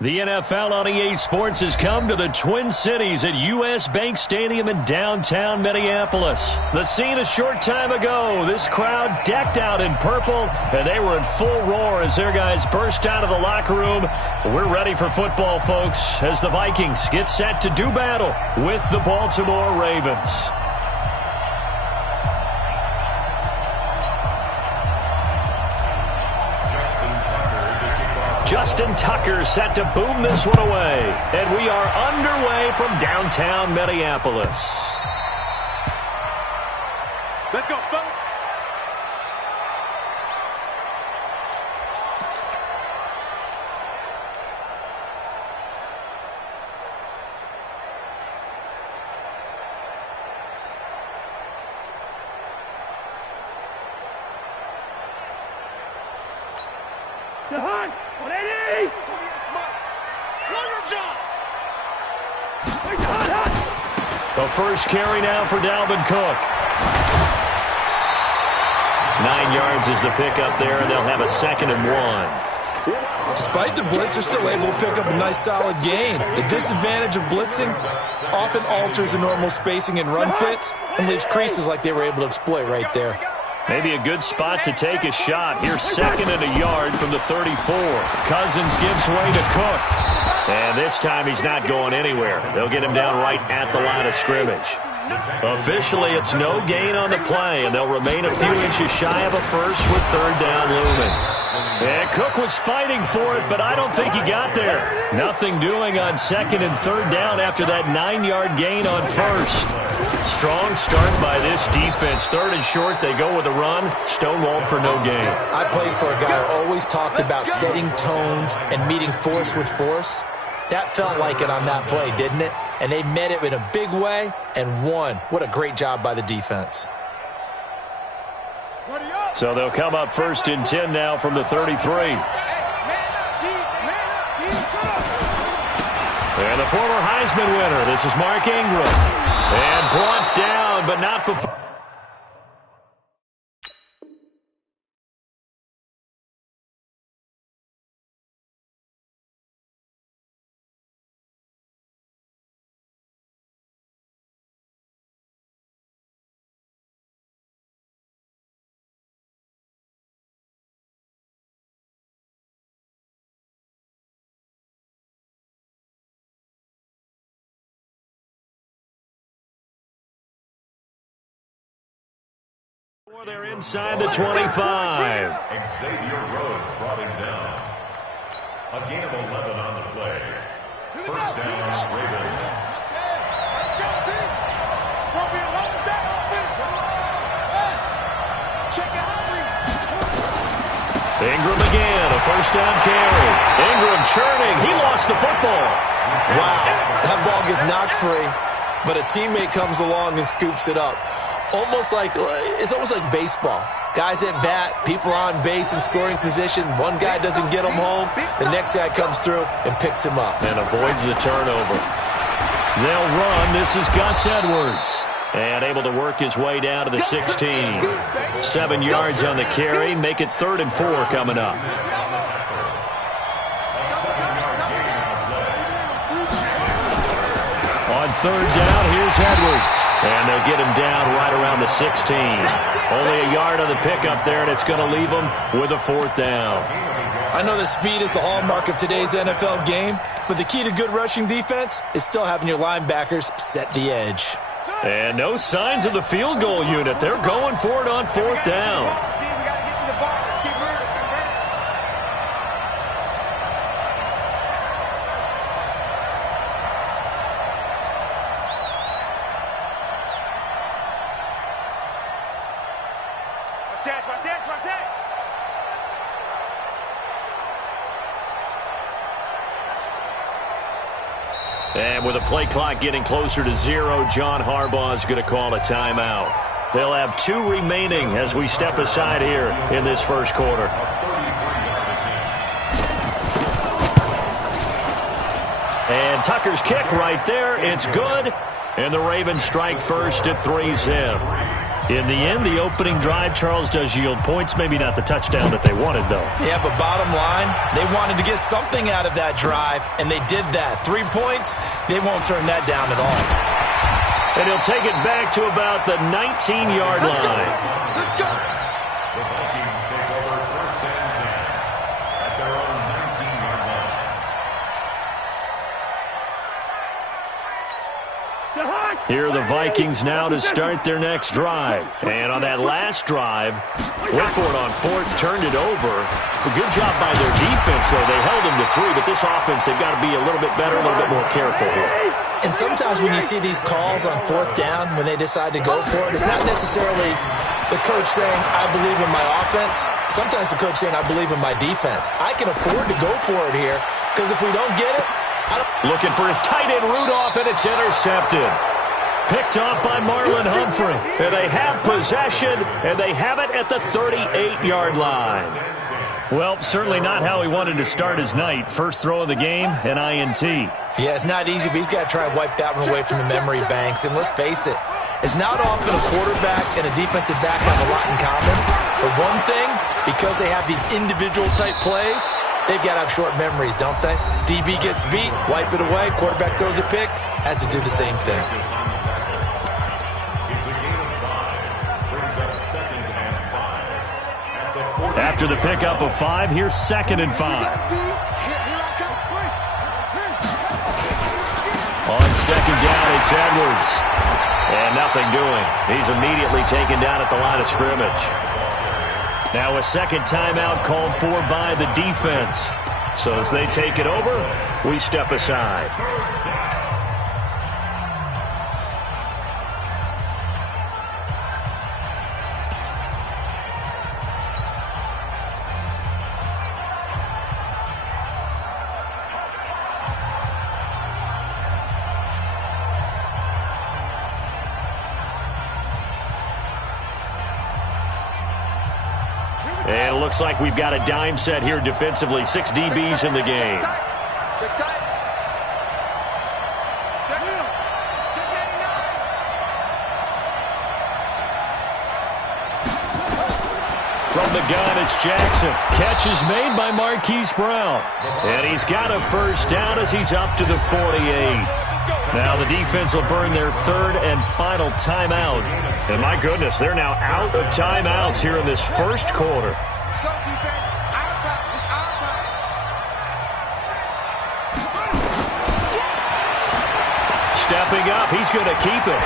The NFL on EA Sports has come to the Twin Cities at U.S. Bank Stadium in downtown Minneapolis. The scene a short time ago, this crowd decked out in purple, and they were in full roar as their guys burst out of the locker room. We're ready for football, folks, as the Vikings get set to do battle with the Baltimore Ravens. Justin Tucker set to boom this one away. And we are underway from downtown Minneapolis. Let's go, fellas. The first carry now for Dalvin Cook. 9 yards is the pickup there, and they'll have a 2nd and 1. Despite the blitz, they're still able to pick up a nice, solid gain. The disadvantage of blitzing often alters the normal spacing and run fits and leaves creases like they were able to exploit right there. Maybe a good spot to take a shot. Here's 2nd and a yard from the 34. Cousins gives way to Cook. And this time he's not going anywhere. They'll get him down right at the line of scrimmage. Officially, it's no gain on the play, and they'll remain a few inches shy of a first with 3rd down looming. And Cook was fighting for it, but I don't think he got there. Nothing doing on 2nd and 3rd down after that 9-yard gain on 1st. Strong start by this defense. 3rd and short, they go with a run. Stonewalled for no gain. I played for a guy who always talked about setting tones and meeting force with force. That felt like it on that play, didn't it? And they met it in a big way and won. What a great job by the defense. So they'll come up 1st and 10 now from the 33. And the former Heisman winner, this is Mark Ingram. And brought down, but not before. They're inside the 25. Xavier Rhodes brought him down. A gain of 11 on the play. 1st down, Ravens. Ingram again, a 1st down carry. Ingram churning. He lost the football. Wow, that ball gets knocked free, but a teammate comes along and scoops it up. It's almost like baseball. Guys at bat, people on base in scoring position. One guy doesn't get him home. The next guy comes through and picks him up. And avoids the turnover. They'll run. This is Gus Edwards. And able to work his way down to the 16. 7 yards on the carry. Make it 3rd and 4 coming up. On 3rd down, here's Edwards. And they'll get him down right around the 16. Only a yard on the pickup there, and it's going to leave him with a 4th down. I know that speed is the hallmark of today's NFL game, but the key to good rushing defense is still having your linebackers set the edge. And no signs of the field goal unit. They're going for it on 4th down. And with the play clock getting closer to 0, John Harbaugh is going to call a timeout. They'll have 2 remaining as we step aside here in this 1st quarter. And Tucker's kick right there. It's good. And the Ravens strike first at 3-zip. In the end, the opening drive, Charles, does yield points. Maybe not the touchdown that they wanted, though. Yeah, but bottom line, they wanted to get something out of that drive, and they did that. 3 points, they won't turn that down at all. And he'll take it back to about the 19-yard line. The Vikings take over first and 10 at their own 19-yard line. Here are the Vikings now to start their next drive. And on that last drive, went for it on fourth, turned it over. A good job by their defense, though. They held them to 3, but this offense, they've got to be a little bit better, a little bit more careful here. And sometimes when you see these calls on fourth down, when they decide to go for it, it's not necessarily the coach saying, I believe in my offense. Sometimes the coach saying, I believe in my defense. I can afford to go for it here, because if we don't get it, looking for his tight end Rudolph, and it's intercepted. Picked off by Marlon Humphrey. And they have possession, and they have it at the 38-yard line. Well, certainly not how he wanted to start his night. First throw of the game, an INT. Yeah, it's not easy, but he's got to try and wipe that one away from the memory banks. And let's face it, it's not often a quarterback and a defensive back have a lot in common. But one thing, because they have these individual-type plays, they've got to have short memories, don't they? DB gets beat, wipe it away, quarterback throws a pick, has to do the same thing. After the pickup of 5, here's 2nd and 5. On second down, it's Edwards. And nothing doing. He's immediately taken down at the line of scrimmage. Now a second timeout called for by the defense. So as they take it over, we step aside. And it looks like we've got a dime set here defensively. 6 DBs in the game. From the gun, it's Jackson. Catch is made by Marquise Brown. And he's got a first down as he's up to the 48. Now the defense will burn their 3rd and final timeout. And my goodness, they're now out of timeouts here in this first quarter. Let's go, defense. Our time. It's our time. Stepping up, he's going to keep it.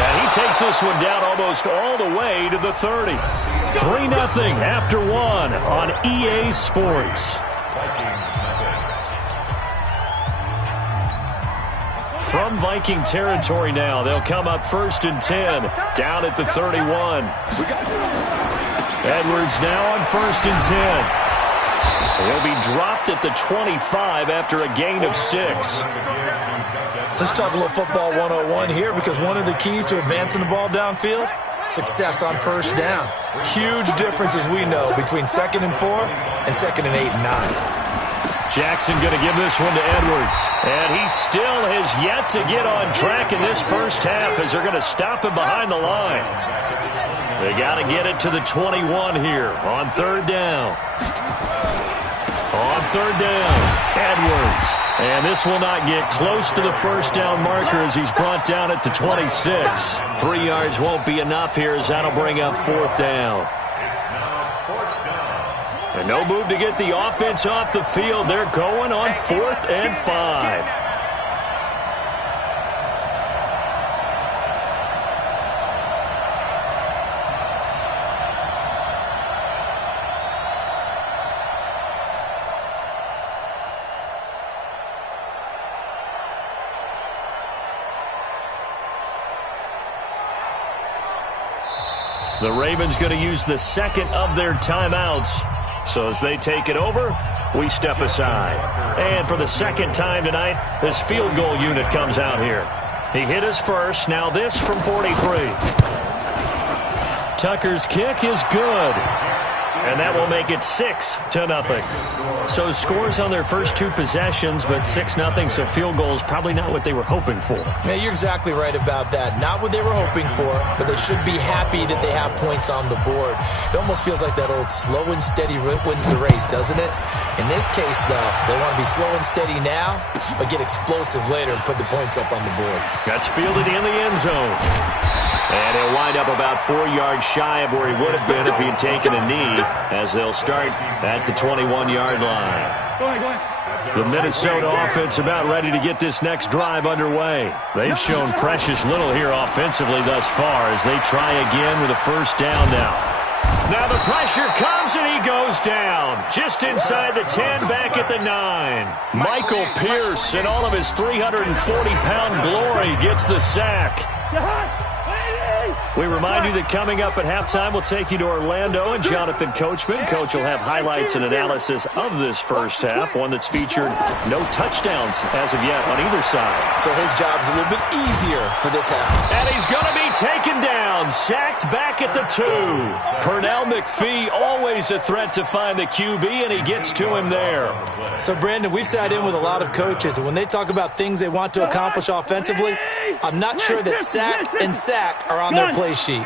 And he takes this one down almost all the way to the 30. 3-0 after 1 on EA Sports. From Viking territory now, they'll come up 1st and 10, down at the 31. Edwards now on 1st and 10. He'll be dropped at the 25 after a gain of 6. Let's talk a little football 101 here, because one of the keys to advancing the ball downfield, success on first down. Huge difference, as we know, between 2nd and 4 and 2nd and 8 and 9. Jackson going to give this one to Edwards. And he still has yet to get on track in this first half as they're going to stop him behind the line. They got to get it to the 21 here on 3rd down. On 3rd down, Edwards. And this will not get close to the first down marker as he's brought down at the 26. 3 yards won't be enough here as that'll bring up 4th down. And no move to get the offense off the field. They're going on 4th and 5. The Ravens going to use the 2nd of their timeouts. So as they take it over, we step aside. And for the 2nd time tonight, this field goal unit comes out here. He hit his first. Now this from 43. Tucker's kick is good. And that will make it 6-0. So scores on their first 2 possessions, but 6-0, so field goals probably not what they were hoping for. Yeah, you're exactly right about that. Not what they were hoping for, but they should be happy that they have points on the board. It almost feels like that old slow and steady wins the race, doesn't it? In this case, though, they want to be slow and steady now, but get explosive later and put the points up on the board. That's fielded in the end zone. And he'll wind up about 4 yards shy of where he would have been if he had taken a knee, as they'll start at the 21-yard line. The Minnesota offense about ready to get this next drive underway. They've shown precious little here offensively thus far as they try again with a first down now. Now the pressure comes and he goes down. Just inside the 10, back at the 9. Michael Pierce, in all of his 340-pound glory, gets the sack. We remind you that coming up at halftime, we'll take you to Orlando and Jonathan Coachman. Coach will have highlights and analysis of this first half, one that's featured no touchdowns as of yet on either side. So his job's a little bit easier for this half. And he's going to be taken down, sacked back at the 2. Pernell McPhee, always a threat to find the QB, and he gets to him there. So, Brandon, we sat in with a lot of coaches, and when they talk about things they want to accomplish offensively, I'm not sure that sack and sack are on their play sheet.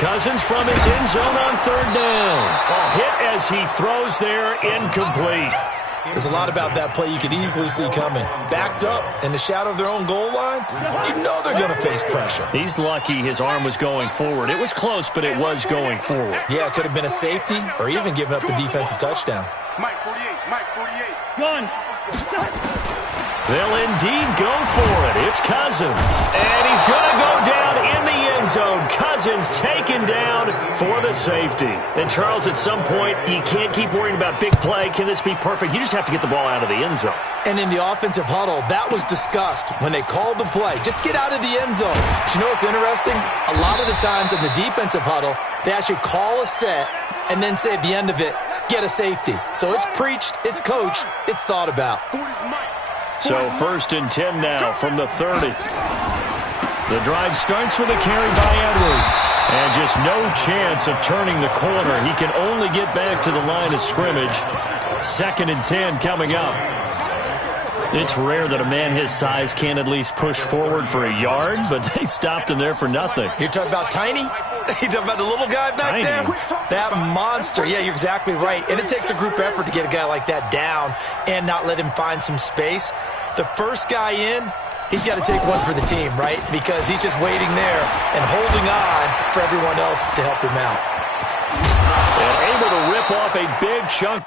Cousins from his end zone on 3rd down. A hit as he throws there, incomplete. There's a lot about that play you could easily see coming. Backed up in the shadow of their own goal line, you know they're going to face pressure. He's lucky his arm was going forward. It was close, but it was going forward. Yeah, it could have been a safety or even given up a defensive touchdown. Mike 48, Mike 48. Gun. They'll indeed go for it. It's Cousins. And he's going to go down in the end zone. Cousins taken down for the safety. And, Charles, at some point, you can't keep worrying about big play. Can this be perfect? You just have to get the ball out of the end zone. And in the offensive huddle, that was discussed when they called the play. Just get out of the end zone. But you know what's interesting? A lot of the times in the defensive huddle, they actually call a set and then say at the end of it, get a safety. So it's preached, it's coached, it's thought about. So 1st and 10 now from the 30. The drive starts with a carry by Edwards. And just no chance of turning the corner. He can only get back to the line of scrimmage. 2nd and 10 coming up. It's rare that a man his size can't at least push forward for a yard, but they stopped him there for nothing. You're talking about tiny? You're talking about the little guy back there? That monster. Yeah, you're exactly right. And it takes a group effort to get a guy like that down and not let him find some space. The first guy in, he's got to take one for the team, right? Because he's just waiting there and holding on for everyone else to help him out. And able to rip off a big chunk.